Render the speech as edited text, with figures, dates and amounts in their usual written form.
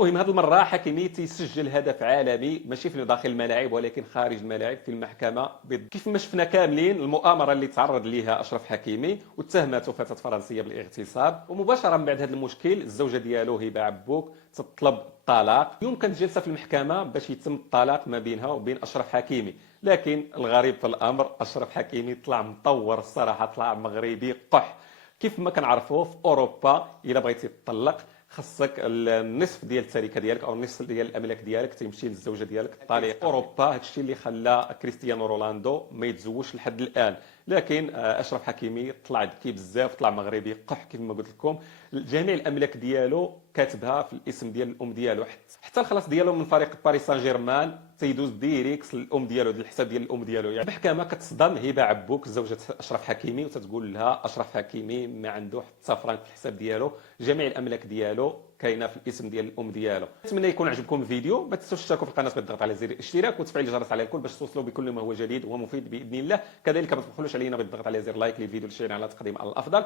المهم هذه المره حكيمي تيسجل هدف عالمي ماشي في داخل الملاعب ولكن خارج الملاعب في المحكمه كيف ما شفنا كاملين المؤامره اللي تعرض ليها اشرف حكيمي واتهمته فتاه فرنسيه بالاغتصاب، ومباشره من بعد هذا المشكل الزوجه ديالو هبه عبوك تطلب الطلاق. اليوم كانت جلسه في المحكمه باش يتم الطلاق ما بينها وبين اشرف حكيمي، لكن الغريب في الامر اشرف حكيمي طلع مطور الصراحه، طلع مغربي قح. كيف ما كنعرفوا في اوروبا الا بغيتي تطلق خصك النصف ديال التركه ديالك او النصف ديال الاملاك ديالك تيمشي للزوجه ديالك الطليقه. اوروبا هذا الشيء اللي خلى كريستيانو رونالدو ما يتزوجش لحد الان، لكن اشرف حكيمي طلع ذكي بزاف، طلع مغربي قح كيف ما قلت لكم. جميع الاملاك ديالو كاتبها في الاسم ديال الام ديالو، حتى الخلاص ديالو من فريق باريس سان جيرمان تيدوز ديريكس للام ديالو، الحساب ديال الام ديالو. يعني المحكمه كتصدم هبه عبوك زوجة اشرف حكيمي وتتقول لها اشرف حكيمي ما عنده حتى فرانك في الحساب ديالو، جميع الاملاك ديالو كاينه في الاسم ديال الام ديالو. نتمنى يكون عجبكم الفيديو، ما تنسوش تشتركوا في القناه بالضغط على زر الاشتراك وتفعيل الجرس على الكل باش توصلوا بكل ما هو جديد ومفيد باذن الله. كذلك ما تبخلوش علينا بالضغط على زر لايك للفيديو للشير على تقديم الافضل،